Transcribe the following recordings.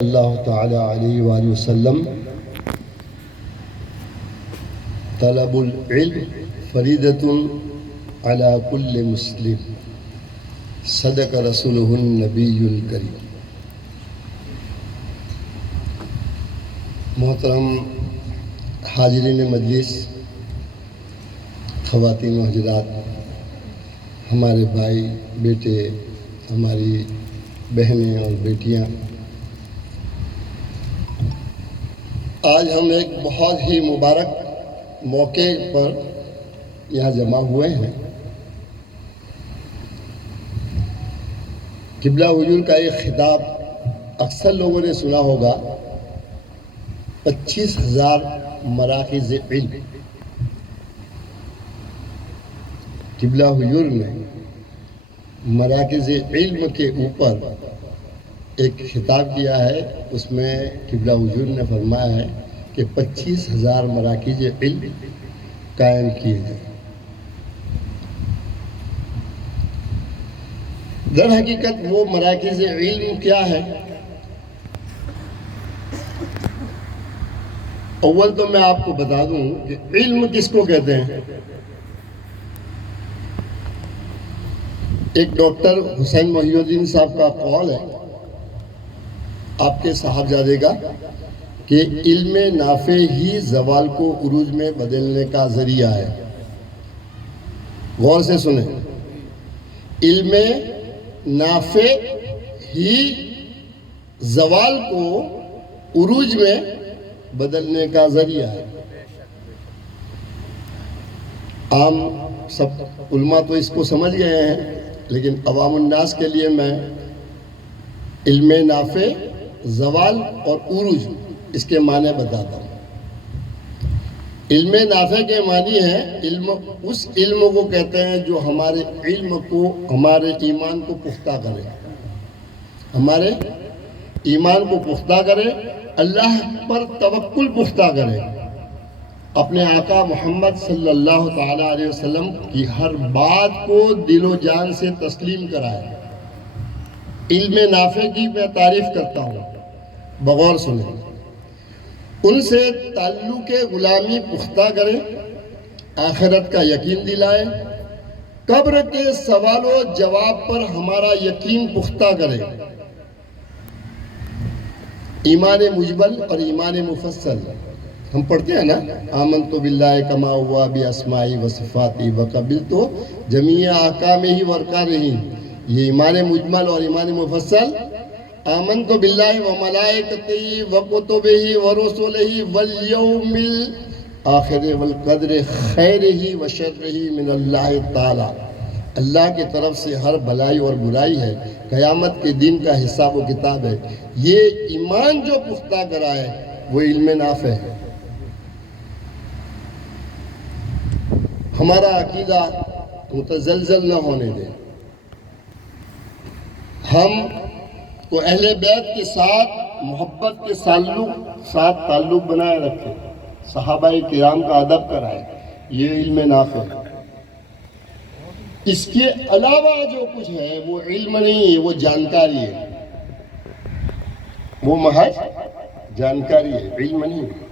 اللہ تعالی علیہ وآلہ وسلم طلب العلم فریضۃ علی کل مسلم صدق رسولہ النبی الکریم۔ محترم حاضرین مجلس، خواتین و حضرات، ہمارے بھائی بیٹے، ہماری بہنیں اور بیٹیاں، آج ہم ایک بہت ہی مبارک موقع پر یہاں جمع ہوئے ہیں۔ قبلہ حضور کا ایک خطاب اکثر لوگوں نے سنا ہوگا، 25,000 مراکز علم۔ قبلہ حضور نے مراکز علم کے اوپر ایک خطاب کیا ہے، اس میں قبلہ حضور نے فرمایا ہے کہ 25,000 مراکز علم قائم کیے ہیں۔ در حقیقت وہ مراکز علم کیا ہے؟ اول تو میں آپ کو بتا دوں کہ علم کس کو کہتے ہیں۔ ایک ڈاکٹر حسین محی الدین صاحب کا قول ہے آپ کے صاحبزادے کا کہ علم نافع ہی زوال کو عروج میں بدلنے کا ذریعہ ہے۔ غور سے سنیں، علم نافع ہی زوال کو عروج میں بدلنے کا ذریعہ ہے۔ عام سب علماء تو اس کو سمجھ گئے ہیں، لیکن عوام الناس کے لیے میں علم نافع، زوال اور عروج اس کے معنی بتاتا ہوں۔ علم نافع کے معنی ہے اس علم کو کہتے ہیں جو ہمارے علم کو، ہمارے ایمان کو پختہ کرے، ہمارے ایمان کو پختہ کرے، اللہ پر توکل پختہ کرے، اپنے آقا محمد صلی اللہ تعالیٰ علیہ وسلم کی ہر بات کو دل و جان سے تسلیم کرائے۔ علم نافع کی میں تعریف کرتا ہوں، بغور سنیں۔ ان سے تعلق غلامی پختہ کرے، آخرت کا یقین دلائے، قبر کے سوال و جواب پر ہمارا یقین پختہ کرے، ایمان مجمل اور ایمان مفصل ہم پڑھتے ہیں نا، آمنت باللہ کما ہوا باسمائی و صفاتی وقبلت جمیع احکامہ و ارکانہ، یہ ایمان مجمل اور ایمان مفصل۔ آمنت باللہ و ملائکتہ و کتبہ و رسلہ والیوم الآخر والقدر خیرہ و شرہ من اللہ تعالی، اللہ کی طرف سے ہر بھلائی اور برائی ہے، قیامت کے دن کا حساب و کتاب ہے۔ یہ ایمان جو پختہ کرا ہے وہ علم نافع ہے۔ ہمارا عقیدہ متزلزل نہ ہونے دیں، ہم کو اہل بیت کے ساتھ محبت کے ساتھ تعلق بنائے رکھے، صحابہ کرام کا ادب کرائے، یہ علم نافع ہے۔ اس کے علاوہ جو کچھ ہے وہ علم نہیں ہے، وہ جانکاری ہے، وہ محض جانکاری ہے، علم نہیں ہے۔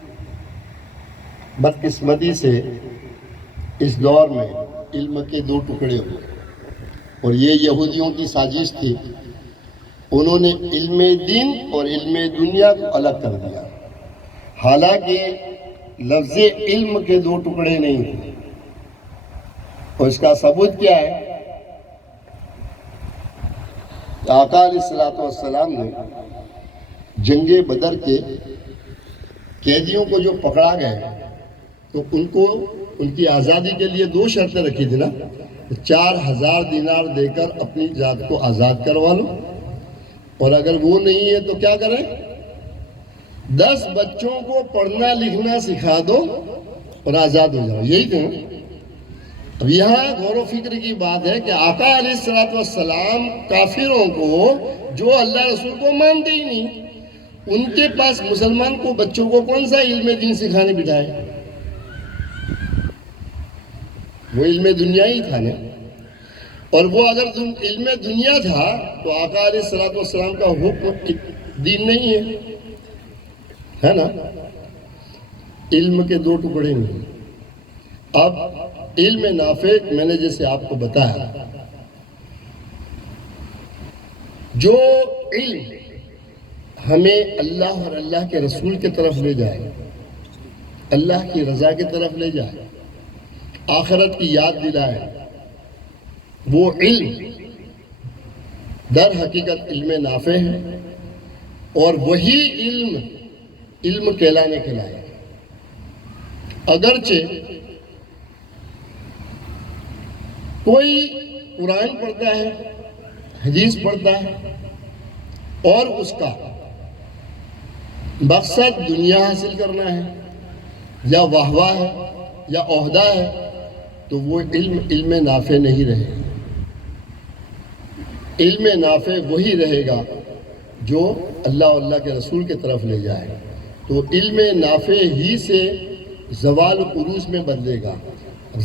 بدقسمتی سے اس دور میں علم کے دو ٹکڑے ہوئے، اور یہ یہودیوں کی سازش تھی۔ انہوں نے علم دین اور علم دنیا کو الگ کر دیا، حالانکہ لفظ علم کے دو ٹکڑے نہیں تھے۔ اور اس کا ثبوت کیا ہے؟ آقا علیہ السلام نے جنگ بدر کے قیدیوں کو جو پکڑا گئے تو ان کو ان کی آزادی کے لیے دو شرطیں رکھی تھی نا، 4,000 دینار دے کر اپنی ذات کو آزاد کروا لو، اور اگر وہ نہیں ہے تو کیا کریں؟ 10 بچوں کو پڑھنا لکھنا سکھا دو اور آزاد ہو جاؤ، یہی تو۔ اب یہاں غور و فکر کی بات ہے کہ آقا علیہ السلام کافروں کو، جو اللہ رسول کو مانتے ہی نہیں، ان کے پاس مسلمان کو، بچوں کو کون سا علم دین سکھانے بٹھائے؟ وہ علم دنیا ہی تھا نا۔ اور وہ اگر علم دنیا تھا تو آقا علیہ السلام کا حکم دین نہیں ہے نا؟ علم کے دو ٹکڑے نہیں. اب علم نافع میں نے جیسے آپ کو بتایا، جو علم ہمیں اللہ اور اللہ کے رسول کی طرف لے جائے، اللہ کی رضا کی طرف لے جائے، آخرت کی یاد دلائے، وہ علم در حقیقت علم نافع ہے. اور وہی علم کہلانے کے لائق. اگرچہ کوئی قرآن پڑھتا ہے، حدیث پڑھتا ہے، اور اس کا مقصد دنیا حاصل کرنا ہے یا واہ ہے یا عہدہ ہے، تو وہ علم نافع نہیں رہے. علم نافع وہی رہے گا جو اللہ اور اللہ کے رسول کی طرف لے جائے. تو علم نافع ہی سے زوال عروج میں بدلے گا.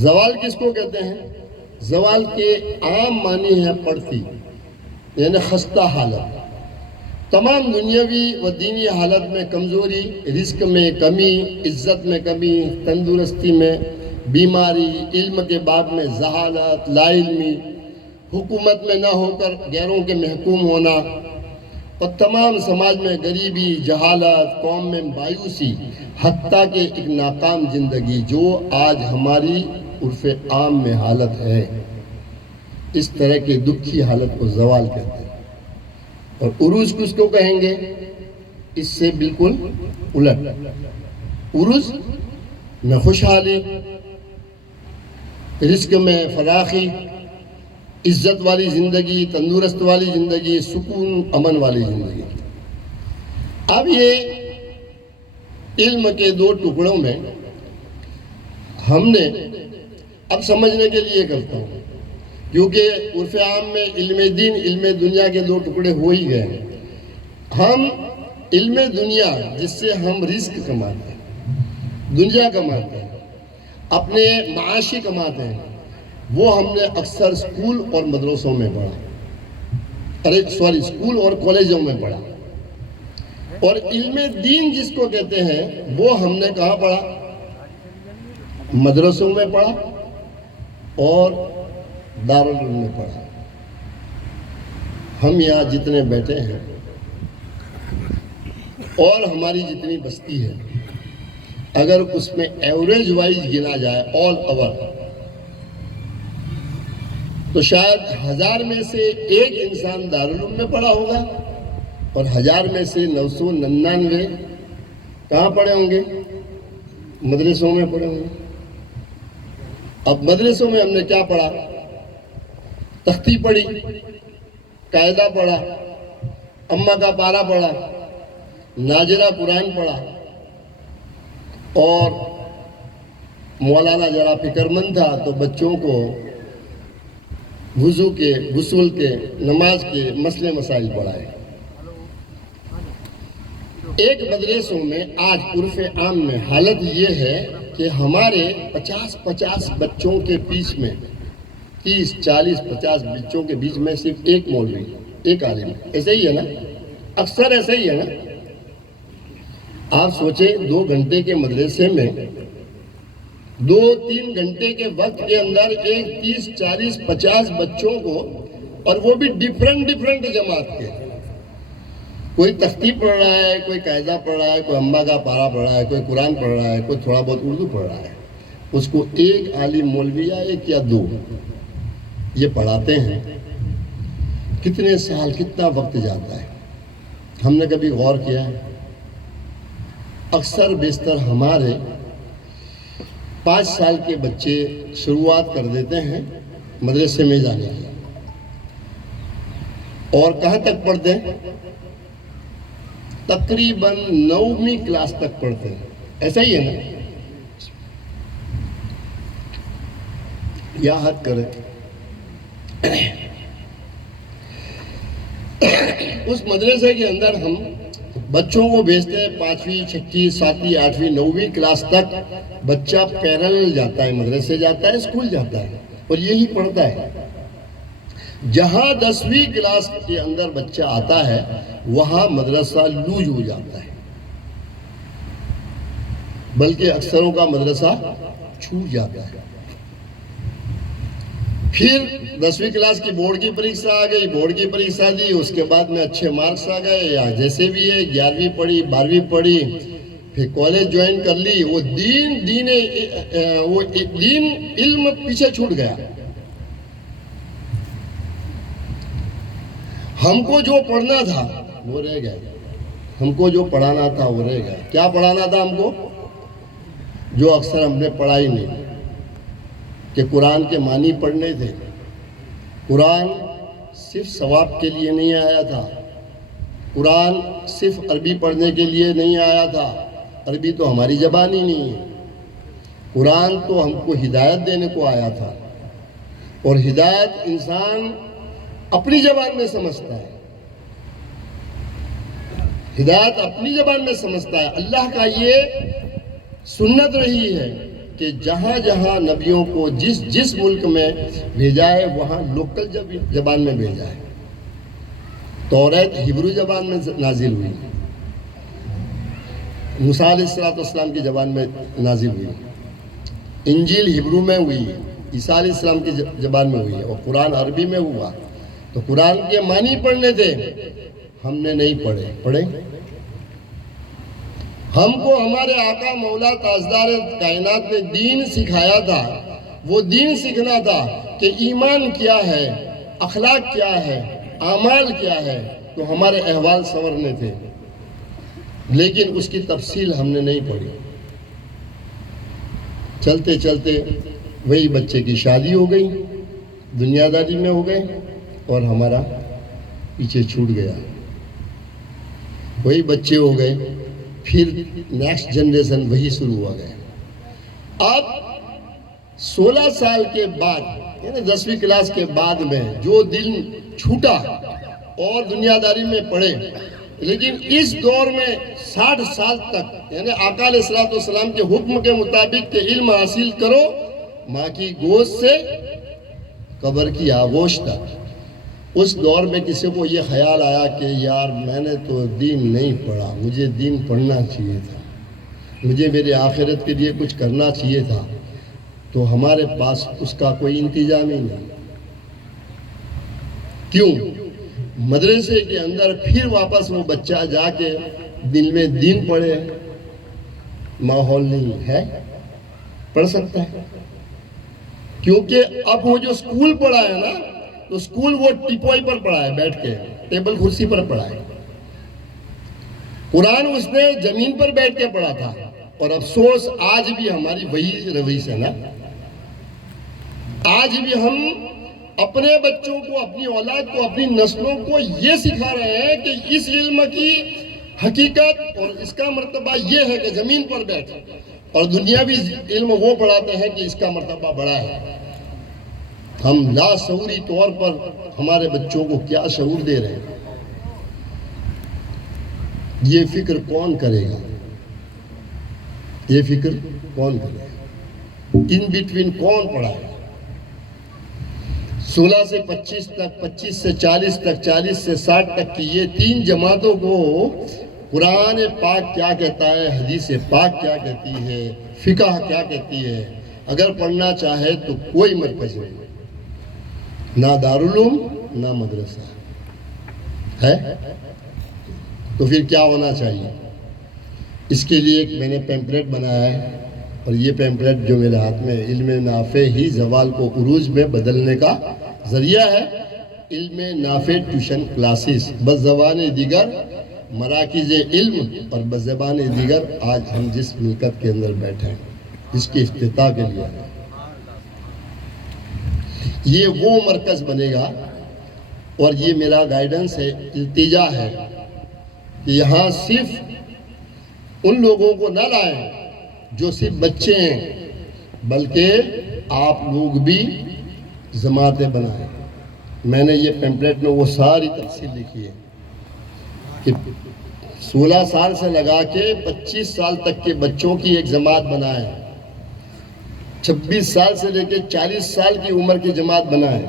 زوال کس کو کہتے ہیں؟ زوال کے عام معنی ہے پڑتی، یعنی خستہ حالت. تمام دنیاوی و دینی حالت میں کمزوری، رزق میں کمی، عزت میں کمی، تندرستی میں بیماری، علم کے باب میں ذہانت، لا علمی، حکومت میں نہ ہو کر غیروں کے محکوم ہونا، اور تمام سماج میں غریبی، جہالت، قوم میں مایوسی، حتیٰ کہ ایک ناکام زندگی جو آج ہماری عرف عام میں حالت ہے. اس طرح کے دکھی حالت کو زوال کہتے ہیں. اور عروج کس کو کہیں گے؟ اس سے بالکل الٹ. عروج میں خوشحالی، رزق میں فراخی، عزت والی زندگی، تندرست والی زندگی، سکون امن والی زندگی. اب یہ علم کے دو ٹکڑوں میں ہم نے اب سمجھنے کے لیے کرتا ہوں، کیونکہ عرف عام میں علم دین، علم دنیا کے دو ٹکڑے ہو ہی گئے ہیں. ہم علم دنیا جس سے ہم رزق کماتے ہیں، دنیا کماتے ہیں، اپنے معاشی کماتے ہیں، وہ ہم نے اکثر اسکول اور مدرسوں میں پڑھا، اسکول اور کالجوں میں پڑھا. اور علم دین جس کو کہتے ہیں وہ ہم نے کہاں پڑھا؟ مدرسوں میں پڑھا اور دارالعلوم میں پڑھا. ہم یہاں جتنے بیٹھے ہیں اور ہماری جتنی بستی ہے، اگر اس میں ایوریج وائز گنا جائے آل اوور، تو شاید 1000 میں سے ایک انسان دارالعلوم میں پڑھا ہوگا اور 1000 میں سے 999 کہاں پڑھے ہوں گے؟ مدرسوں میں پڑھے ہوں گے. اب مدرسوں میں ہم نے کیا پڑھا؟ تختی پڑھی، قاعدہ پڑھا، اماں کا پارا پڑھا، ناظرہ قرآن پڑھا. اور مولانا ذرا فکر مند تھا تو بچوں کو وضو کے، غسل کے، نماز کے مسئلے مسائل پڑھائے. ایک مدرسوں میں آج عرف عام میں حالت یہ ہے کہ ہمارے 50 بچوں کے بیچ میں، 30 40 50 بچوں کے بیچ میں صرف ایک مولوی، ایک عالم. ایسے ہی ہے نا؟ اکثر ایسے ہی ہے نا؟ آپ سوچیں 2 گھنٹے کے مدرسے میں 2-3 گھنٹے کے وقت کے اندر ایک 30 40 50 بچوں کو، اور وہ بھی ڈیفرنٹ جماعت کے. کوئی تختی پڑھ رہا ہے، کوئی قاعدہ پڑھ رہا ہے، کوئی اماں کا پارا پڑھ رہا ہے، کوئی قرآن پڑھ رہا ہے، کوئی تھوڑا بہت اردو پڑھ رہا ہے. اس کو ایک عالم مولوی یا 1 یا 2 یہ پڑھاتے ہیں. کتنے سال، کتنا وقت جاتا ہے؟ ہم نے کبھی غور کیا ہے؟ اکثر بیشتر ہمارے 5 سال کے بچے شروعات کر دیتے ہیں مدرسے میں جانے کی. اور کہاں تک پڑھتے ہیں؟ تقریباً 9ویں کلاس تک پڑھتے ہیں. ایسا ہی ہے نا؟ یا حد کرے اس مدرسے کے اندر ہم بچوں کو بھیجتے ہیں 5ویں 6ویں 7ویں 8ویں 9ویں کلاس تک. بچہ پیرل جاتا ہے، مدرسے جاتا ہے، اسکول جاتا ہے اور یہی پڑھتا ہے. جہاں 10ویں کلاس کے اندر بچہ آتا ہے وہاں مدرسہ لوج ہو جاتا ہے، بلکہ اکثروں کا مدرسہ چھوٹ جاتا ہے۔ پھر 10ویں کلاس کی بورڈ کی پریکشا آ گئی، بورڈ کی پریکشا دی، اس کے بعد میں اچھے مارکس آ گئے، یا جیسے بھی ہے 11ویں پڑھی، 12ویں پڑھی، پھر کالج جوائن کر لی، وہ دین علم پیچھے چھوٹ گیا۔ ہم کو جو پڑھنا تھا وہ رہ گیا، ہم کو جو پڑھانا تھا وہ رہ گیا۔ کیا پڑھانا تھا ہم کو؟ جو اکثر ہم نے پڑھا ہی نہیں، کہ قرآن کے معنی پڑھنے تھے۔ قرآن صرف ثواب کے لیے نہیں آیا تھا، قرآن صرف عربی پڑھنے کے لیے نہیں آیا تھا، عربی تو ہماری زبان ہی نہیں ہے۔ قرآن تو ہم کو ہدایت دینے کو آیا تھا، اور ہدایت انسان اپنی زبان میں سمجھتا ہے، ہدایت اپنی زبان میں سمجھتا ہے۔ اللہ کا یہ سنت رہی ہے کہ جہاں جہاں نبیوں کو جس ملک میں بھیجا ہے وہاں لوکل زبان میں بھیجا ہے۔ توریت ہبرو زبان میں نازل ہوئی، موسیٰ علیہ السلام کی زبان میں نازل ہوئی، انجیل ہبرو میں ہوئی، عیسیٰ علیہ السلام کی زبان میں ہوئی، اور قرآن عربی میں ہوا۔ تو قرآن کے معنی پڑھنے تھے، ہم نے نہیں پڑھے۔ ہم کو ہمارے آقا مولا تاجدار کائنات نے دین سکھایا تھا، وہ دین سیکھنا تھا کہ ایمان کیا ہے، اخلاق کیا ہے، اعمال کیا ہے، تو ہمارے احوال سنورنے تھے، لیکن اس کی تفصیل ہم نے نہیں پڑھی۔ چلتے چلتے وہی بچے کی شادی ہو گئی، دنیا داری میں ہو گئے، اور ہمارا پیچھے چھوٹ گیا، وہی بچے ہو گئے، پھر نیکسٹ جنریشن وہی شروع ہوا گیا۔ اب 16 سال کے بعد، یعنی 10ویں کلاس کے بعد میں جو دل چھوٹا اور دنیا داری میں پڑے، لیکن اس دور میں 60 سال تک، یعنی آقا علیہ السلام کے حکم کے مطابق کہ علم حاصل کرو ماں کی گود سے قبر کی آغوش تک، اس دور میں کسی کو یہ خیال آیا کہ یار میں نے تو دین نہیں پڑھا، مجھے دین پڑھنا چاہیے تھا، مجھے میرے آخرت کے لیے کچھ کرنا چاہیے تھا، تو ہمارے پاس اس کا کوئی انتظام ہی نہیں۔ کیوں؟ مدرسے کے اندر پھر واپس وہ بچہ جا کے دل میں دین پڑھے، ماحول نہیں ہے، پڑھ سکتا ہے؟ کیونکہ اب وہ جو سکول پڑھا ہے نا، تو سکول وہ ٹیپوئی پر پڑھا ہے، بیٹھ کے ٹیبل کرسی پر پڑھا ہے۔ قرآن اس نے زمین پر بیٹھ کے پڑھا تھا، اور افسوس آج بھی ہماری وہی رویش ہے نا۔ آج بھی ہم اپنے بچوں کو، اپنی اولاد کو، اپنی نسلوں کو یہ سکھا رہے ہیں کہ اس علم کی حقیقت اور اس کا مرتبہ یہ ہے کہ زمین پر بیٹھ، اور دنیاوی علم وہ پڑھاتے ہیں کہ اس کا مرتبہ بڑا ہے۔ ہم لاشعوری طور پر ہمارے بچوں کو کیا شعور دے رہے ہیں؟ یہ فکر کون کرے گا؟ یہ فکر کون کرے گا؟ ان بٹوین کون پڑھائے گا؟ 16 سے 25 تک، 25 سے 40 تک، 40 سے 60 تک کی یہ 3 جماعتوں کو قرآن پاک کیا کہتا ہے، حدیث پاک کیا کہتی ہے، فقہ کیا کہتی ہے، اگر پڑھنا چاہے تو کوئی مرکز نہیں، نہ دارالعلوم نہ مدرسہ ہے، تو پھر کیا ہونا چاہیے؟ اس کے لیے ایک میں نے پیمپلیٹ بنایا ہے، اور یہ پیمپلیٹ جو میرے ہاتھ میں، علم نافع ہی زوال کو عروج میں بدلنے کا ذریعہ ہے، علم نافع ٹیوشن کلاسز بزبان دیگر مراکز علم، اور بزبان دیگر آج ہم جس ملکت کے اندر بیٹھے ہیں، جس کی افتتاح کے لیے یہ وہ مرکز بنے گا، اور یہ میرا گائیڈنس ہے، التجا ہے کہ یہاں صرف ان لوگوں کو نہ لائیں جو صرف بچے ہیں، بلکہ آپ لوگ بھی جماعتیں بنائیں۔ میں نے یہ پیمپلیٹ میں وہ ساری تفصیل لکھی ہے کہ 16 سال سے لگا کے 25 سال تک کے بچوں کی ایک جماعت بنائیں، 26 سال سے لے کے 40 سال کی عمر کی جماعت بنائیں،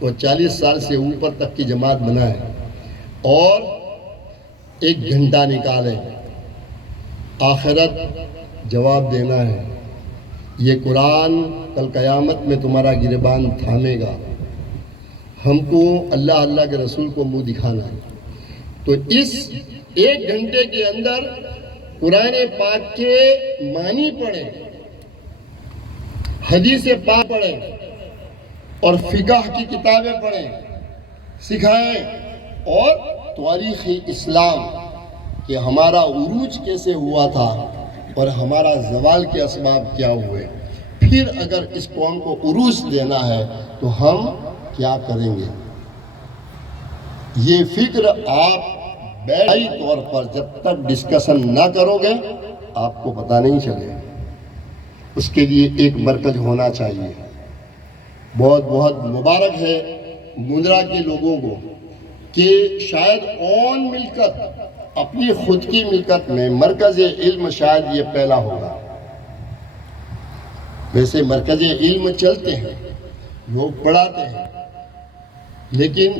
اور 40 سال سے اوپر تک کی جماعت بنائیں، اور 1 گھنٹہ نکالیں، آخرت جواب دینا ہے۔ یہ قرآن کل قیامت میں تمہارا گریبان تھامے گا۔ ہم کو اللہ اللہ کے رسول کو منہ دکھانا ہے، تو اس 1 گھنٹے کے اندر قرآن پاک کے معنی پڑھیں، حدیث پاک پڑھیں اور فقہ کی کتابیں پڑھیں، سکھائیں، اور تاریخ اسلام کہ ہمارا عروج کیسے ہوا تھا اور ہمارا زوال کے اسباب کیا ہوئے، پھر اگر اس قوم کو عروج دینا ہے تو ہم کیا کریں گے۔ یہ فکر آپ بیٹھائی طور پر جب تک ڈسکشن نہ کرو گے آپ کو پتہ نہیں چلے۔ اس کے لیے ایک مرکز ہونا چاہیے۔ بہت بہت مبارک ہے مندرا کے لوگوں کو کہ شاید اون ملکت، اپنی خود کی ملکت میں مرکز علم شاید یہ پہلا ہوگا۔ ویسے مرکز علم چلتے ہیں، لوگ پڑھاتے ہیں، لیکن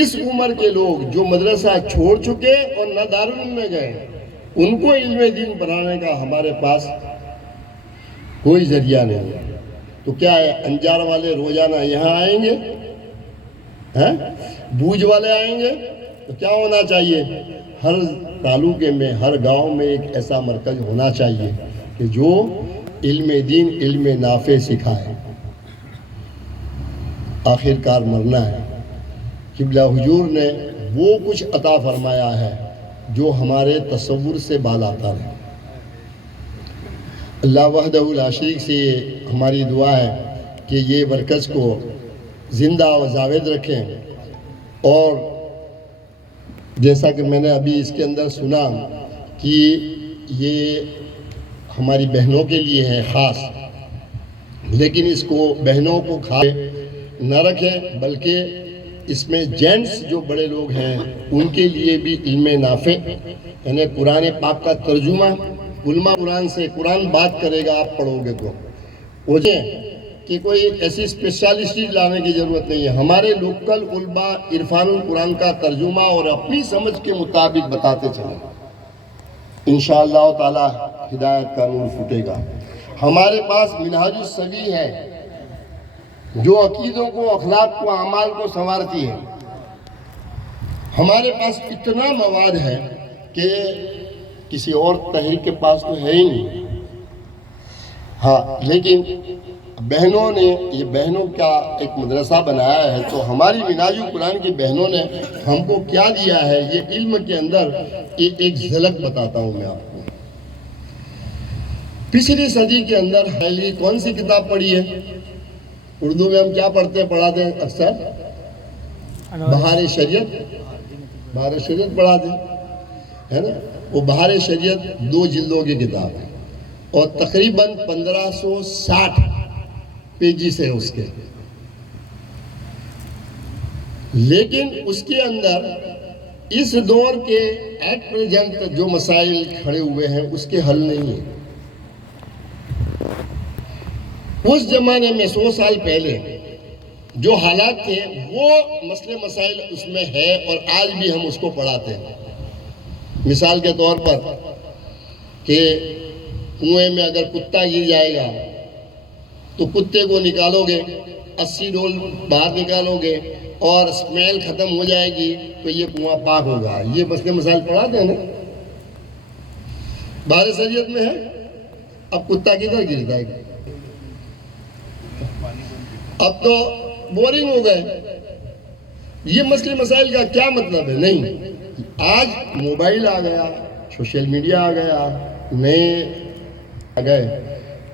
اس عمر کے لوگ جو مدرسہ چھوڑ چکے اور نہ دارالعلوم میں گئے، ان کو علم دین پڑھانے کا ہمارے پاس کوئی ذریعہ نہیں ہے۔ تو کیا ہے، انجار والے روزانہ یہاں آئیں گے، بوجھ والے آئیں گے، تو کیا ہونا چاہیے، ہر تعلقے میں، ہر گاؤں میں ایک ایسا مرکز ہونا چاہیے کہ جو علم دین، علم نافع سکھائے۔ آخر کار مرنا ہے۔ قبلہ حضور نے وہ کچھ عطا فرمایا ہے جو ہمارے تصور سے بالاتر ہے۔ اللہ وحدہ لا شریک سے ہماری دعا ہے کہ یہ مرکز کو زندہ و جاوید رکھیں، اور جیسا کہ میں نے ابھی اس کے اندر سنا کہ یہ ہماری بہنوں کے لیے ہے خاص، لیکن اس کو بہنوں کو کھائے نہ رکھیں، بلکہ اس میں جینٹس جو بڑے لوگ ہیں ان کے لیے بھی علم نافع، یعنی قرآن پاک کا ترجمہ، علماء قرآن سے، قرآن بات کرے گا آپ پڑھو گے تو مجھے کہ کوئی ایسی اسپیشلسٹی لانے کی ضرورت نہیں ہے۔ ہمارے لوکل علماء عرفان القرآن کا ترجمہ اور اپنی سمجھ کے مطابق بتاتے چلیں، انشاءاللہ تعالی ہدایت کا نور پھوٹے گا۔ ہمارے پاس منہاج السوی ہے جو عقیدوں کو، اخلاق کو، اعمال کو سنوارتی ہے۔ ہمارے پاس اتنا مواد ہے کہ کسی اور تحریک کے پاس تو ہے ہی نہیں۔ ہاں، لیکن بہنوں نے، یہ بہنوں کا ایک مدرسہ بنایا ہے، تو ہماری منہاج القرآن کی بہنوں نے ہم کو کیا دیا ہے، یہ علم کے اندر ایک جھلک بتاتا ہوں میں آپ کو۔ پچھلی صدی کے اندر پہلی کون سی کتاب پڑھی ہے؟ اردو میں ہم کیا پڑھاتے ہیں اکثر؟ بہار شریعت، بہار شریعت پڑھاتے ہیں، ہے نا؟ وہ بہار شریعت 2 جلدوں کی کتاب ہے اور تقریباً 1560 پیجز ہے اس کے، لیکن اس کے اندر اس دور کے ایٹ پریزنٹ جو مسائل کھڑے ہوئے ہیں اس کے حل نہیں ہیں۔ اس زمانے میں 100 سال پہلے جو حالات تھے وہ مسئلے مسائل اس میں ہے، اور آج بھی ہم اس کو پڑھاتے ہیں۔ مثال کے طور پر کہ کنویں میں اگر کتا گر جائے گا تو کتے کو نکالو گے، 80 ڈول باہر نکالو گے اور اسمیل ختم ہو جائے گی تو یہ کنواں پاک ہوگا۔ یہ مسئلے مسائل پڑھاتے ہیں نا، بہار شریعت میں ہے۔ اب کتا کدھر گرتا ہے؟ اب تو بورنگ ہو گئے۔ یہ مسئلے مسائل کا کیا مطلب ہے؟ نہیں، آج موبائل آ گیا، سوشل میڈیا آ گیا، نئے آ گئے،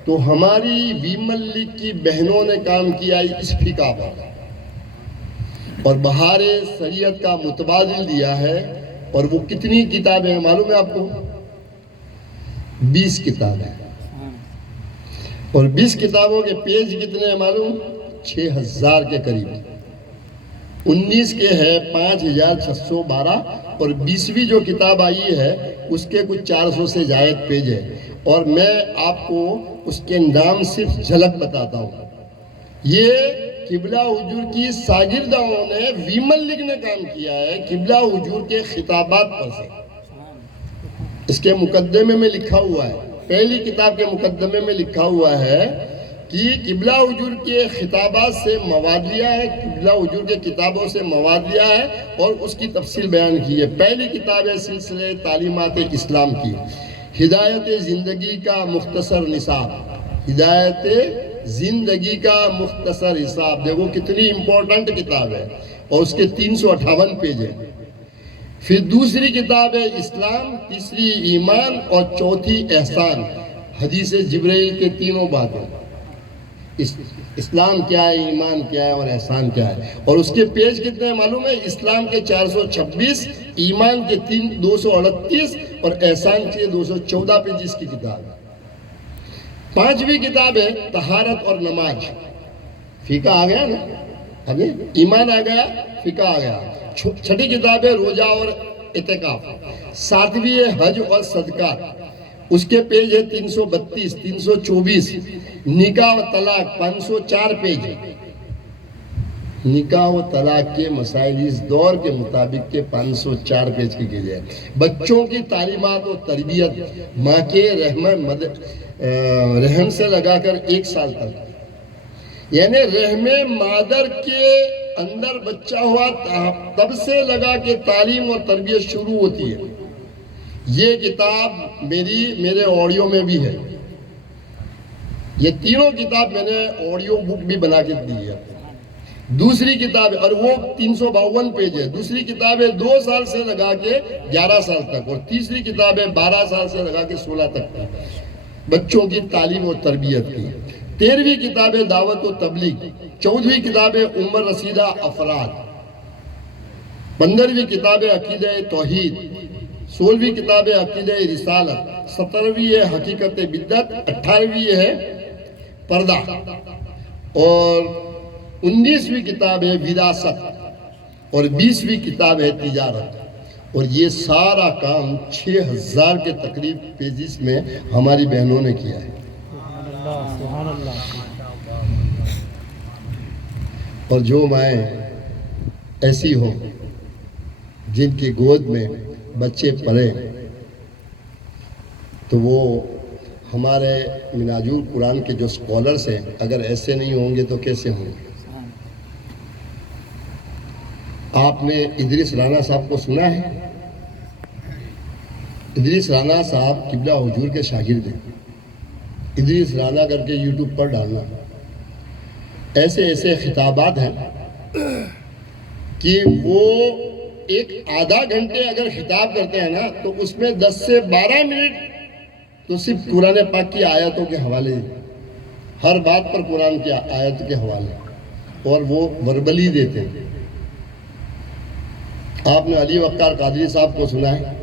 تو ہماری ویمن لیگ کی بہنوں نے کام کیا اس فقہ پر اور بہار شریعت کا متبادل دیا ہے۔ اور وہ کتنی کتابیں ہیں معلوم ہے آپ کو؟ 20 کتابیں، اور 20 کتابوں کے پیج کتنے ہیں معلوم؟ 6000 کے قریب۔ 19 کے ہے 5612، اور 20ویں جو کتاب آئی ہے اس کے کچھ 400 سے زائد پیج ہے، اور میں آپ کو اس کے نام صرف جھلک بتاتا ہوں۔ یہ قبلہ حضور کی شاگردوں نے، ویمن لیگ نے کام کیا ہے قبلہ حضور کے خطابات پر سے۔ اس کے مقدمے میں لکھا ہوا ہے، پہلی کتاب کے مقدمے میں لکھا ہوا ہے کہ قبلہ حضور کے خطابات سے مواد لیا ہے، قبلہ حضور کے کتابوں سے مواد لیا ہے اور اس کی تفصیل بیان کی ہے۔ پہلی کتاب ہے سلسلہ تعلیمات اسلام کی، ہدایت زندگی کا مختصر نصاب، ہدایت زندگی کا مختصر حساب۔ دیکھو کتنی امپورٹنٹ کتاب ہے، اور اس کے 358 پیج ہیں۔ پھر دوسری کتاب ہے اسلام، تیسری ایمان اور چوتھی احسان، حدیث جبرائیل کے تینوں باتیں۔ اسلام کیا ہے، ایمان کیا ہے اور احسان کیا ہے، اور اس کے پیج کتنے ہیں معلوم ہے؟ اسلام کے 426، ایمان کے 238 اور احسان کے 214 پیجز کی کتاب ہے۔ پانچویں کتاب ہے طہارت اور نماز، فقہ آ گیا نا، ابھی ایمان آ گیا، فقہ آ گیا۔ چھٹی کتاب ہے روزہ اور اعتکاف۔ ساتویں ہے حج اور صدقات، اس کے پیج ہے 332 324۔ نکاح و طلاق 504 پیج ہے، نکاح و طلاق کے مسائل اس دور کے مطابق کے 504 پیج کی کی جائے۔ بچوں کی تعلیمات و تربیت، ماں کے رحم سے لگا کر 1 سال تک، یعنی رحم مادر کے اندر بچہ ہوا تب سے لگا کے تعلیم اور تربیت شروع ہوتی ہے۔ یہ کتاب میرے آڈیو میں بھی ہے، یہ تینوں کتاب میں نے آڈیو بک بھی بنا کے دی ہے۔ دوسری کتاب ہے، اور وہ 352 پیج ہے۔ دوسری کتاب ہے 2 سال سے لگا کے 11 سال تک، اور تیسری کتاب ہے 12 سال سے لگا کے 16 تک کی، بچوں کی تعلیم اور تربیت کی۔ 13ویں کتاب ہے دعوت و تبلیغ۔ 14ویں کتاب ہے عمر رسیدہ افراد۔ 15ویں کتاب ہے عقیدہ توحید۔ 16ویں کتاب ہے عقیدہ رسالت۔ 17ویں ہے حقیقت بدعت۔ 18ویں ہے پردہ، اور 19ویں کتاب ہے وراثت، اور 20ویں کتاب ہے تجارت۔ اور یہ سارا کام 6000 کے تقریب پیجز میں ہماری بہنوں نے کیا ہے۔ اور جو مائیں ایسی ہوں جن کی گود میں بچے پلے، تو وہ ہمارے منہاج القرآن کے جو اسکالرس ہیں، اگر ایسے نہیں ہوں گے تو کیسے ہوں گے؟ آپ نے ادریس رانا صاحب کو سنا ہے؟ ادریس رانا صاحب قبلہ حضور کے شاگرد ہیں۔ ادریس رانا کر کے یوٹیوب پر ڈالنا، ایسے ایسے خطابات ہیں کہ وہ ایک آدھا گھنٹے اگر خطاب کرتے ہیں نا، تو اس میں 10 سے 12 منٹ تو صرف قرآن پاک کی آیتوں کے حوالے، ہر بات پر قرآن کی آیت کے حوالے، اور وہ وربلی دیتے ہیں۔ آپ نے علی وقار قادری صاحب کو سنا ہے؟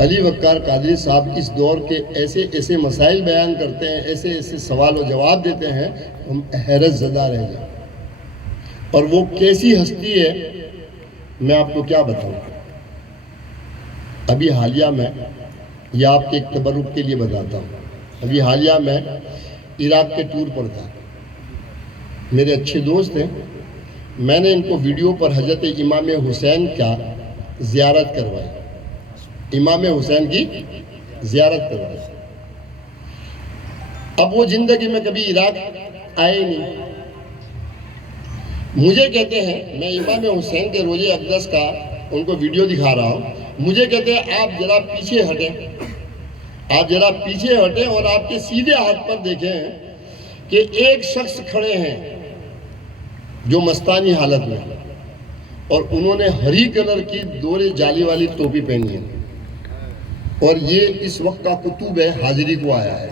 علی وقار قادری صاحب اس دور کے ایسے ایسے مسائل بیان کرتے ہیں، ایسے ایسے سوال و جواب دیتے ہیں، ہم حیرت زدہ رہ جائیں۔ اور وہ کیسی ہستی ہے، میں آپ کو کیا بتاؤں۔ ابھی حالیہ میں، یہ آپ کے ایک تبرک کے لیے بتاتا ہوں، ابھی حالیہ میں عراق کے ٹور پر تھا، میرے اچھے دوست ہیں، میں نے ان کو ویڈیو پر حضرت امام حسین کا زیارت کروائی، امام حسین کی زیارت کروائی۔ اب وہ زندگی میں کبھی عراق آئے نہیں، مجھے کہتے ہیں، میں امام حسین کے روزے اقدس کا ان کو ویڈیو دکھا رہا ہوں، مجھے کہتے ہیں آپ ذرا پیچھے ہٹیں، آپ ذرا پیچھے ہٹیں اور آپ کے سیدھے ہاتھ پر دیکھیں کہ ایک شخص کھڑے ہیں جو مستانی حالت میں، اور انہوں نے ہری کلر کی دورے جالی والی ٹوپی پہنی ہے، اور یہ اس وقت کا کتب ہے، حاضری کو آیا ہے۔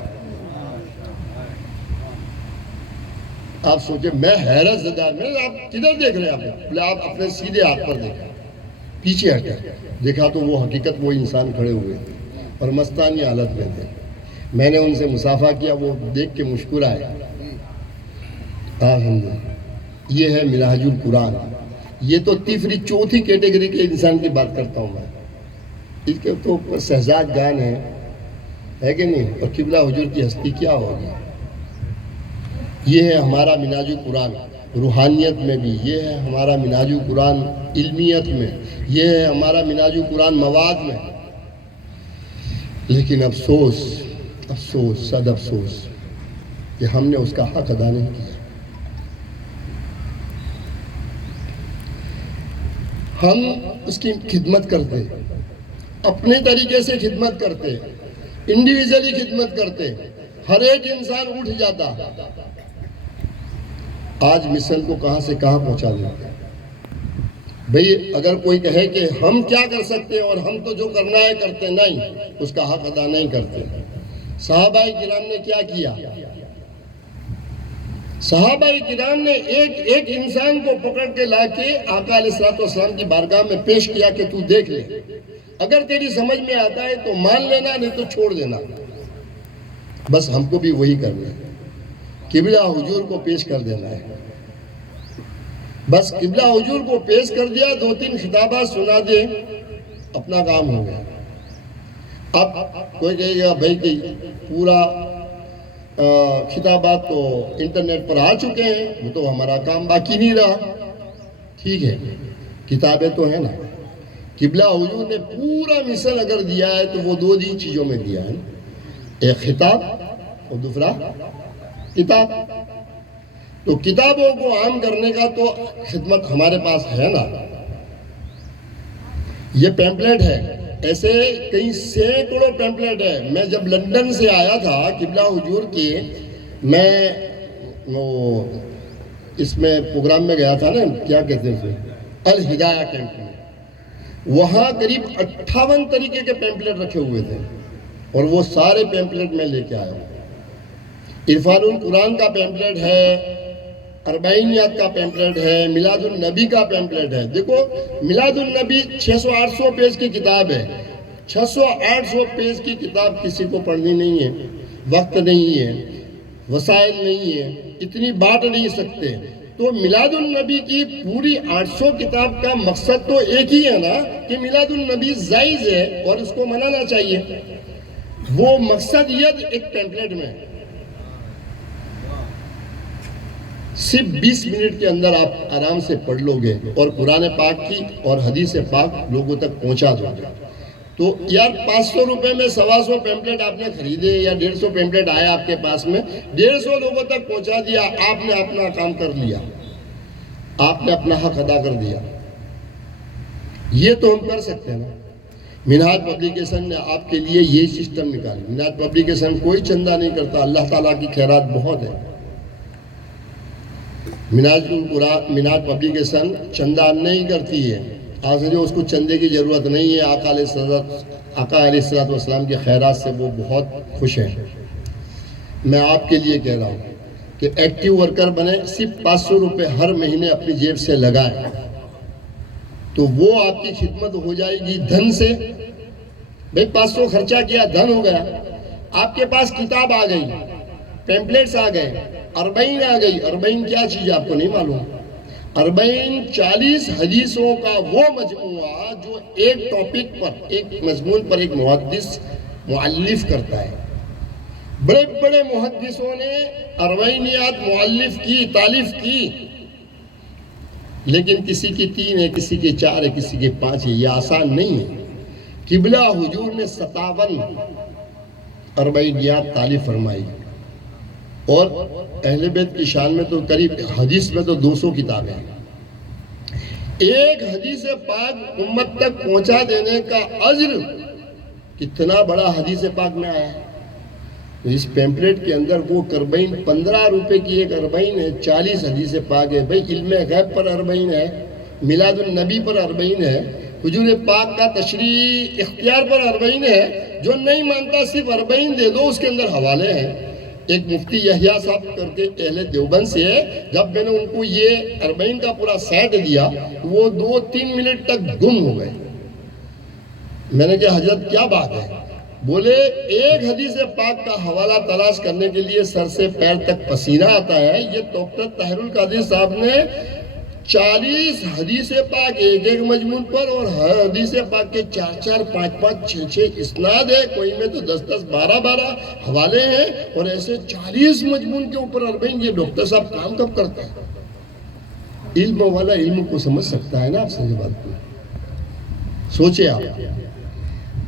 آپ سوچیں، میں حیرت زدہ، میں آپ کدھر دیکھ رہے ہیں؟ آپ اپنے سیدھے ہاتھ پر دیکھیں، پیچھے ہٹے، دیکھا تو وہ حقیقت وہ انسان کھڑے ہوئے اور مستانی حالت میں تھے۔ میں نے ان سے مصافحہ کیا، وہ دیکھ کے مسکرائے۔ یہ ہے منہاج القرآن۔ یہ تو تیسری چوتھی کیٹیگری کے انسان کی بات کرتا ہوں میں، اس کے تو شہزاد گان ہے کہ نہیں، اور قبلہ حضور کی ہستی کیا ہوگی۔ یہ ہے ہمارا منہاج القرآن روحانیت میں بھی، یہ ہے ہمارا منہاج القرآن علمیت میں، یہ ہے ہمارا منہاج القرآن مواد میں۔ لیکن افسوس افسوس صد افسوس کہ ہم نے اس کا حق ادا نہیں کیا. ہم اس کی خدمت کرتے, اپنے طریقے سے خدمت کرتے, انڈیویژلی خدمت کرتے, ہر ایک انسان اٹھ جاتا. آج مشن کو کہاں سے کہاں پہنچا دیتے. بھئی اگر کوئی کہے کہ ہم کیا کر سکتے ہیں اور ہم تو جو کرنا ہے کرتے, نہیں, اس کا حق ادا نہیں کرتے. صحابہ کرام نے کیا کیا؟ صحابہ کرام نے ایک انسان کو پکڑ کے لا کے آقا علیہ الصلوۃ والسلام کی بارگاہ میں پیش کیا کہ تو دیکھ لے, اگر تیری سمجھ میں آتا ہے تو مان لینا, نہیں تو چھوڑ دینا. بس ہم کو بھی وہی کرنا ہے, قبلہ حضور کو پیش کر دینا ہے. بس قبلہ حضور کو پیش کر دیا, 2-3 خطابات سنا دے, اپنا کام ہو گیا. اب کوئی کہے گا بھائی کہ پورا خطابات تو انٹرنیٹ پر آ چکے ہیں, وہ تو ہمارا کام باقی نہیں رہا. ٹھیک ہے, کتابیں تو ہیں نا. قبلہ حضور نے پورا مثل اگر دیا ہے تو وہ 2 چیزوں میں دیا ہے, ایک خطاب اور دوسرا کتاب. تو کتابوں کو عام کرنے کا تو خدمت ہمارے پاس ہے نا. یہ پیمپلیٹ ہے, ایسے کئی سینکڑوں پیمپلیٹ ہے. میں جب لندن سے آیا تھا قبلہ حضور کی, میں وہ اس میں پروگرام میں گیا تھا نا, کیا کہتے ہیں, الہدایہ کیمپ میں. وہاں قریب 58 طریقے کے پیمپلیٹ رکھے ہوئے تھے, اور وہ سارے پیمپلیٹ میں لے کے آیا ہوں. عرفان القرآن کا پیمپلیٹ ہے, اربعینیات کا پیمپلیٹ ہے, میلاد النبی کا پیمپلیٹ ہے. دیکھو میلاد النبی 600-800 پیج کی کتاب ہے. 600-800 پیج کی کتاب کسی کو پڑھنی نہیں ہے, وقت نہیں ہے, وسائل نہیں ہے, اتنی بانٹ نہیں سکتے. تو میلاد النبی کی پوری 800 کتاب کا مقصد تو ایک ہی ہے نا, کہ میلاد النبی جائز ہے اور اس کو منانا چاہیے. وہ مقصد یہ ایک پیمپلیٹ میں صرف 20 منٹ کے اندر آپ آرام سے پڑھ لو گے اور قرآن پاک کی اور حدیث پاک لوگوں تک پہنچا دو گے. تو یار 500 روپے میں 125 پیمپلیٹ آپ نے خریدے یا 150 پیمپلیٹ آیا آپ کے پاس میں, 150 لوگوں تک پہنچا دیا, آپ نے اپنا کام کر لیا, آپ نے اپنا حق ادا کر دیا. یہ تو ہم کر سکتے ہیں نا. منہاج پبلیکیشن نے آپ کے لیے یہ سسٹم نکالی. منہاج پبلیکیشن کوئی چندہ نہیں کرتا, اللہ تعالیٰ کی خیرات بہت ہے. منہاج پبلیکیشن چندہ نہیں کرتی ہے, آج اس کو چندے کی ضرورت نہیں ہے. آقا علیہ الصلوۃ والسلام کے خیرات سے وہ بہت خوش ہیں. میں آپ کے لیے کہہ رہا ہوں کہ ایکٹیو ورکر بنے, صرف 500 روپے ہر مہینے اپنی جیب سے لگائیں, تو وہ آپ کی خدمت ہو جائے گی دھن سے. بھئی 500 خرچہ کیا, دھن ہو گیا. آپ کے پاس کتاب آ گئی, پیمپلیٹس آ گئے, اربعین آ گئی. اربعین کیا چیز ہے آپ کو نہیں معلوم؟ اربعین 40 حدیثوں کا وہ مجموعہ جو ایک ٹاپک پر, ایک مضمون پر ایک محدث مؤلف کرتا ہے. بڑے بڑے محدثوں نے اربعینیات مؤلف کی, تالیف کی, لیکن کسی کی 3 ہے, کسی کے 4 ہے, کسی کے 5 ہے. یہ آسان نہیں ہے. قبلہ حضور نے 57 اربعینیات تالیف فرمائی, اور اہل بیت کی شان میں تو قریب حدیث میں تو 200 کتابیں ہیں. ایک حدیث پاک امت تک پہنچا دینے کا اجر کتنا بڑا حدیث پاک میں آیا ہے. اس پیمپلیٹ کے اندر وہ اربعین 15 روپے کی ایک اربعین ہے, 40 حدیث پاک ہے. بھئی علم غیب پر اربعین ہے, میلاد النبی پر اربعین ہے, حضور پاک کا تشریح اختیار پر اربعین ہے. جو نہیں مانتا صرف اربعین دے دو, اس کے اندر حوالے ہیں. ایک مفتی یحییٰ صاحب کر کے اہل دیوبند سے ہے, جب میں نے ان کو یہ اربعین کا پورا سیٹ دیا, وہ 2-3 منٹ تک گم ہو گئے. میں نے کہا حضرت کیا بات ہے؟ بولے ایک حدیث پاک کا حوالہ تلاش کرنے کے لیے سر سے پیر تک پسینہ آتا ہے. یہ ڈاکٹر طاہر القادری صاحب نے 40 حدیث پاک ایک مضمون پر, اور ہر حدیث پاک کے 4-4, 5-5, 6-6 اسناد ہے, کوئی میں تو 10-10, 12-12 حوالے ہیں, اور ایسے 40 مضمون کے اوپر اربعین. یہ ڈاکٹر صاحب کام کب کرتے ہیں؟ علم والا علم کو سمجھ سکتا ہے نا. آپ سے یہ بات کو سوچے آپ.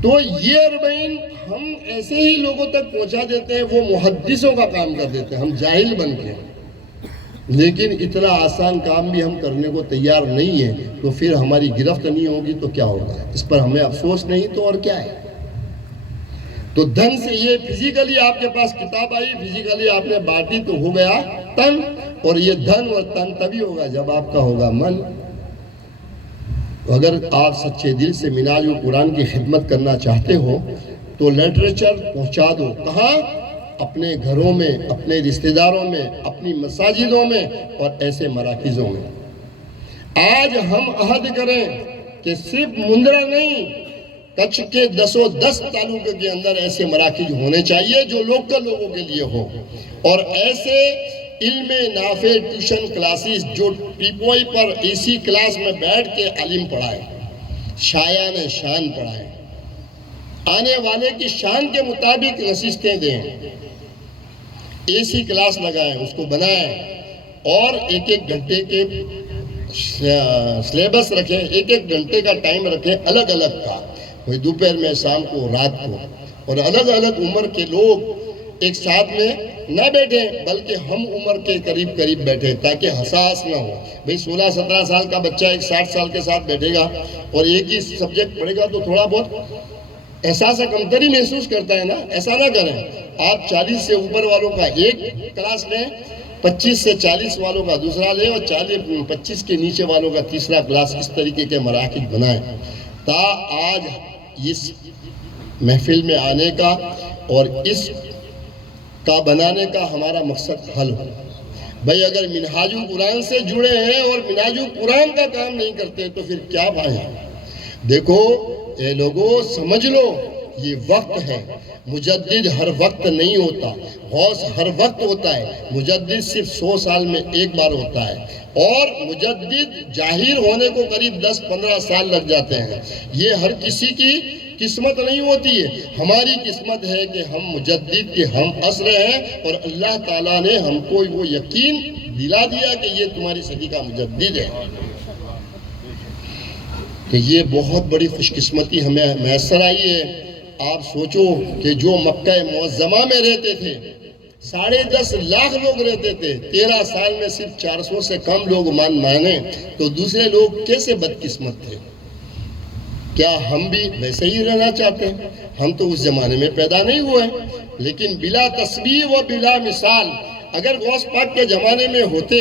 تو یہ اربعین ہم ایسے ہی لوگوں تک پہنچا دیتے ہیں، وہ محدثوں کا کام کر دیتے ہیں، ہم جاہل بن کے، لیکن اتنا آسان کام بھی ہم کرنے کو تیار نہیں ہیں، تو پھر ہماری گرفت نہیں ہوگی تو کیا ہوگا؟ اس پر ہمیں افسوس نہیں تو اور کیا ہے؟ تو دھن سے یہ فزیکلی آپ کے پاس کتاب آئی، فزیکلی آپ نے بانٹی تو ہو گیا تن، اور یہ دھن اور تن تبھی ہوگا جب آپ کا ہوگا من۔ اگر آپ سچے دل سے منہاج القرآن کی خدمت کرنا چاہتے ہو تو لٹریچر پہنچا دو، کہاں؟ اپنے گھروں میں، اپنے رشتہ داروں میں، اپنی مساجدوں میں اور ایسے مراکزوں میں۔ آج ہم عہد کریں کہ صرف مندرا نہیں، کچھ کے 10 تعلقے کے اندر ایسے مراکز ہونے چاہیے جو لوکل لوگوں کے لیے ہو، اور ایسے علم نافع ٹیوشن کلاسز جو ٹیپوئی پر اسی کلاس میں بیٹھ کے علم پڑھائیں، شایان شان پڑھائیں، آنے والے کی شان کے مطابق نصیحتیں دیں، ایسی کلاس لگائیں، اس کو بنائیں، اور ایک گھنٹے کے سلیبس رکھیں، ایک گھنٹے کا ٹائم رکھیں الگ الگ کا، کوئی دوپہر میں، شام کو، رات کو، اور الگ الگ عمر کے لوگ ایک ساتھ میں نہ بیٹھیں بلکہ ہم عمر کے قریب بیٹھیں تاکہ حساس نہ ہو۔ بھئی 16-17 سال کا بچہ ایک 60 سال کے ساتھ بیٹھے گا اور ایک ہی سبجیکٹ پڑھے گا تو تھوڑا بہت احساس کمتری محسوس کرتا ہے نا، ایسا نہ کریں۔ آپ 40 سے اوپر والوں کا ایک کلاس لیں، 25 سے 40 والوں کا دوسرا لیں، اور 25 کے نیچے والوں کا تیسرا کلاس، اس طریقے کے مراکز بنائیں تا آج اس محفل میں آنے کا اور اس کا بنانے کا ہمارا مقصد حل ہو۔ بھئی اگر منہاج القرآن سے جڑے ہیں اور منہاج القرآن کا کام نہیں کرتے تو پھر کیا بھائی؟ دیکھو اے لوگو، سمجھ لو یہ وقت ہے، مجدد ہر وقت نہیں ہوتا، غوث ہر وقت ہوتا ہے، مجدد صرف 100 سال میں ایک بار ہوتا ہے، اور مجدد ظاہر ہونے کو قریب 10-15 سال لگ جاتے ہیں۔ یہ ہر کسی کی قسمت نہیں ہوتی ہے، ہماری قسمت ہے کہ ہم مجدد کے ہم عصر ہیں، اور اللہ تعالیٰ نے ہم کو وہ یقین دلا دیا کہ یہ تمہاری صدی کا مجدد ہے۔ کہ یہ بہت بڑی خوش قسمتی ہمیں میسر آئی ہے۔ آپ سوچو کہ جو مکہ معظمہ میں رہتے تھے 10.5 لاکھ لوگ رہتے تھے، 13 سال میں صرف 400 سے کم لوگ مانے، تو دوسرے لوگ کیسے بدقسمت تھے؟ کیا ہم بھی ویسے ہی رہنا چاہتے ہیں؟ ہم تو اس زمانے میں پیدا نہیں ہوئے، لیکن بلا تسبیح و بلا مثال اگر غوث پاک کے زمانے میں ہوتے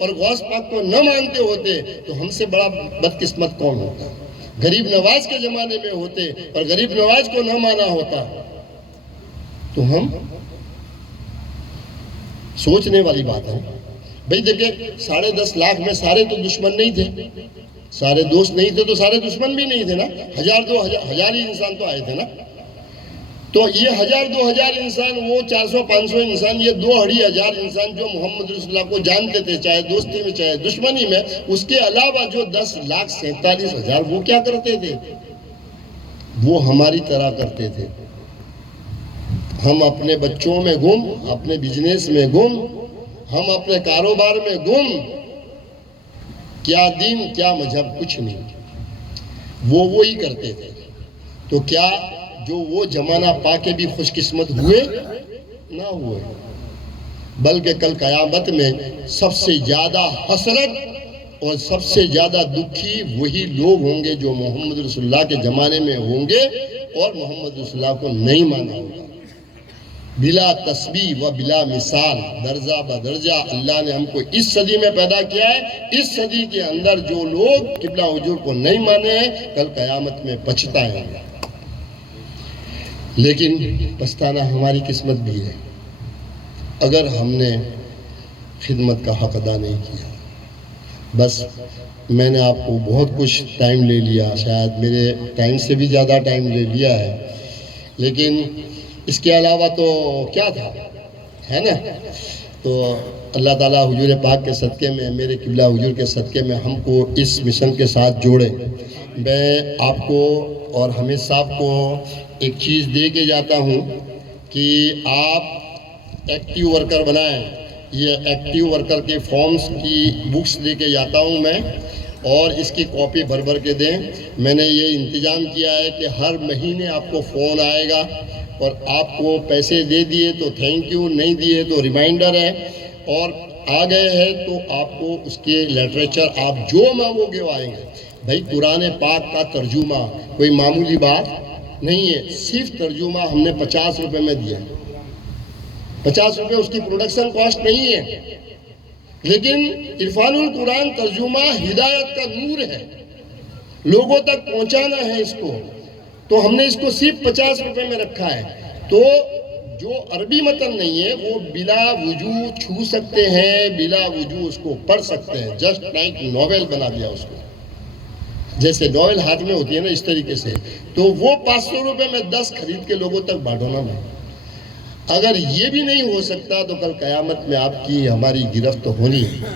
اور غوث پاک کو نہ مانتے ہوتے تو ہم سے بڑا بدقسمت کون ہوتا؟ غریب نواز کے زمانے میں ہوتے اور غریب نواز کو نہ مانا ہوتا تو ہم سوچنے والی بات ہے۔ بھئی دیکھیں 10.5 لاکھ میں سارے تو دشمن نہیں تھے، سارے دوست نہیں تھے تو سارے دشمن بھی نہیں تھے نا، 1000-2000 ہی انسان تو آئے تھے نا۔ تو یہ 1000-2000 انسان، وہ 400-500 انسان، یہ 2500 انسان جو محمد رسول اللہ کو جانتے تھے، چاہے دوستی میں چاہے دشمنی میں، اس کے علاوہ جو 10,47,000 وہ کیا کرتے تھے؟ وہ ہماری طرح کرتے تھے۔ ہم اپنے بچوں میں گم، اپنے بزنس میں گم، ہم اپنے کاروبار میں گم، کیا دین کیا مذہب، کچھ نہیں، وہی کرتے تھے۔ تو کیا جو وہ زمانہ پا کے بھی خوش قسمت ہوئے؟ نہ ہوئے، بلکہ کل قیامت میں سب سے زیادہ حسرت اور سب سے زیادہ دکھی وہی لوگ ہوں گے جو محمد رسول اللہ کے زمانے میں ہوں گے اور محمد رسول اللہ کو نہیں مانا ہوگا۔ بلا تسبیح و بلا مثال، درجہ بدرجہ اللہ نے ہم کو اس صدی میں پیدا کیا ہے۔ اس صدی کے اندر جو لوگ قبلہ حضور کو نہیں مانے ہیں کل قیامت میں پچھتائیں گے، لیکن پچھتانا ہماری قسمت بھی ہے اگر ہم نے خدمت کا حق ادا نہیں کیا۔ بس میں نے آپ کو بہت کچھ ٹائم لے لیا، شاید میرے ٹائم سے بھی زیادہ ٹائم لے لیا ہے، لیکن اس کے علاوہ تو کیا تھا، ہے نا؟ تو اللہ تعالیٰ حضور پاک کے صدقے میں، میرے قبلہ حضور کے صدقے میں ہم کو اس مشن کے ساتھ جوڑے۔ میں آپ کو اور حمید صاحب کو ایک چیز دے کے جاتا ہوں کہ آپ ایکٹیو ورکر بنائیں۔ یہ ایکٹیو ورکر کے فارمز کی بکس دے کے جاتا ہوں میں، اور اس کی کاپی بھر بھر کے دیں. میں نے یہ انتظام کیا ہے کہ ہر مہینے آپ کو فون آئے گا، اور آپ کو پیسے دے دیے تو تھینک یو، نہیں دیے تو ریمائنڈر ہے، اور آ گئے ہیں تو آپ کو اس کے لٹریچر آپ جو مانگو گے وہ آئیں گے. بھائی قرآن پاک کا ترجمہ کوئی معمولی بات نہیں ہے. صرف ترجمہ ہم نے 50 روپے میں دیا، 50 روپے اس کی پروڈکشن کاسٹ نہیں ہے، لیکن عرفان القرآن ترجمہ ہدایت کا نور ہے، لوگوں تک پہنچانا ہے اس کو، تو ہم نے اس کو صرف 50 روپے میں رکھا ہے. تو جو عربی متن نہیں ہے وہ بلا وجو چھو سکتے ہیں، بلا وجو اس کو پڑھ سکتے ہیں. جسٹ لائک ناول بنا دیا اس کو، جیسے ناول ہاتھ میں ہوتی ہے نا، اس طریقے سے. تو وہ 500 روپے میں 10 خرید کے لوگوں تک بانٹو نا. میں اگر یہ بھی نہیں ہو سکتا تو کل قیامت میں آپ کی ہماری گرفت ہونی ہے.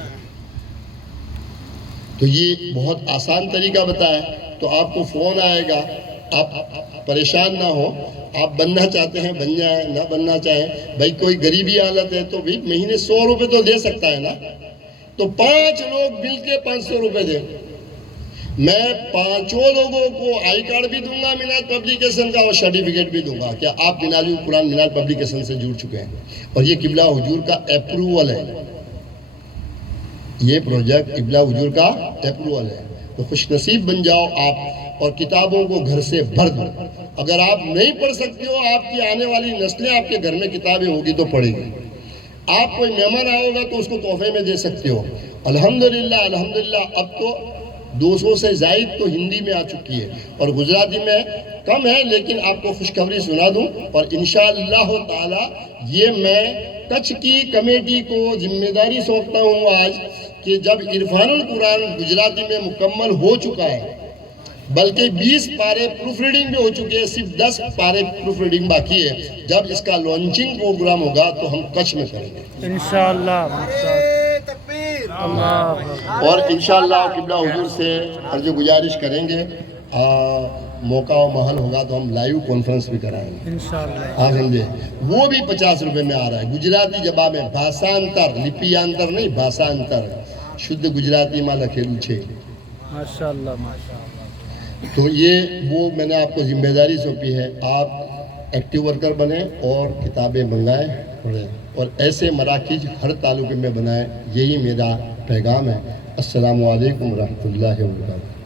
تو یہ بہت آسان طریقہ بتایا. تو آپ کو فون آئے گا، آپ پریشان نہ ہو. آپ بننا چاہتے ہیں بن جائیں، نہ بننا چاہیں. بھائی کوئی غریبی حالت ہے تو بھی مہینے 100 روپے تو دے سکتا ہے نا. تو 5 لوگ مل کے 500 روپے دیں. میں 5 لوگوں کو آئی کارڈ بھی دوں گا منہاج پبلیکیشن کا، اور سرٹیفکیٹ بھی دوں گا کہ آپ منہاج القرآن منہاج پبلیکیشن سے جڑ چکے ہیں، اور یہ قبلہ حضور کا اپروول ہے. یہ پروجیکٹ قبلہ حضور کا اپروول ہے. تو خوش نصیب بن جاؤ آپ، اور کتابوں کو گھر سے بھر دو. اگر آپ نہیں پڑھ سکتے ہو، آپ کی آنے والی نسلیں آپ کے گھر میں کتابیں ہوگی تو پڑھیں گی. آپ کوئی مہمان آئے گا تو اس کو تحفے میں دے سکتے ہو. الحمدللہ الحمدللہ اب تو 200 سے زائد تو ہندی میں آ چکی ہے، اور گجراتی میں کم ہے. لیکن آپ کو خوشخبری سنا دوں، اور انشاءاللہ تعالی یہ میں کچھ کی کمیٹی کو ذمہ داری سونپتا ہوں آج، کہ جب عرفان القرآن گجراتی میں مکمل ہو چکا ہے، بلکہ 20 پارے پروف ریڈنگ بھی ہو چکے ہیں، صرف 10 پارے پروف ریڈنگ باقی ہے. جب اس کا لانچنگ پروگرام ہوگا تو ہم کچھ میں کریں گے انشاءاللہ. اور انشاءاللہ قبلہ حضور سے عرض گزارش کریں گے، موقع و محل ہوگا تو ہم لائیو کانفرنس بھی کرائیں گے انشاءاللہ. آپ سمجھے. وہ بھی 50 روپے میں آ رہا ہے. گجراتی جباب ہے، بھاشانتر، لپیانتر نہیں، بھاشانتر شدھ گجراتی میں لکھેલું છે. ماشاءاللہ ماشاءاللہ. تو یہ وہ میں نے آپ کو ذمہ داری سونپی ہے. آپ ایکٹیو ورکر بنیں اور کتابیں منگائیں پڑھیں، اور ایسے مراکز ہر تعلقے میں بنائیں. یہی میرا پیغام ہے. السلام علیکم ورحمۃ اللہ وبرکاتہ.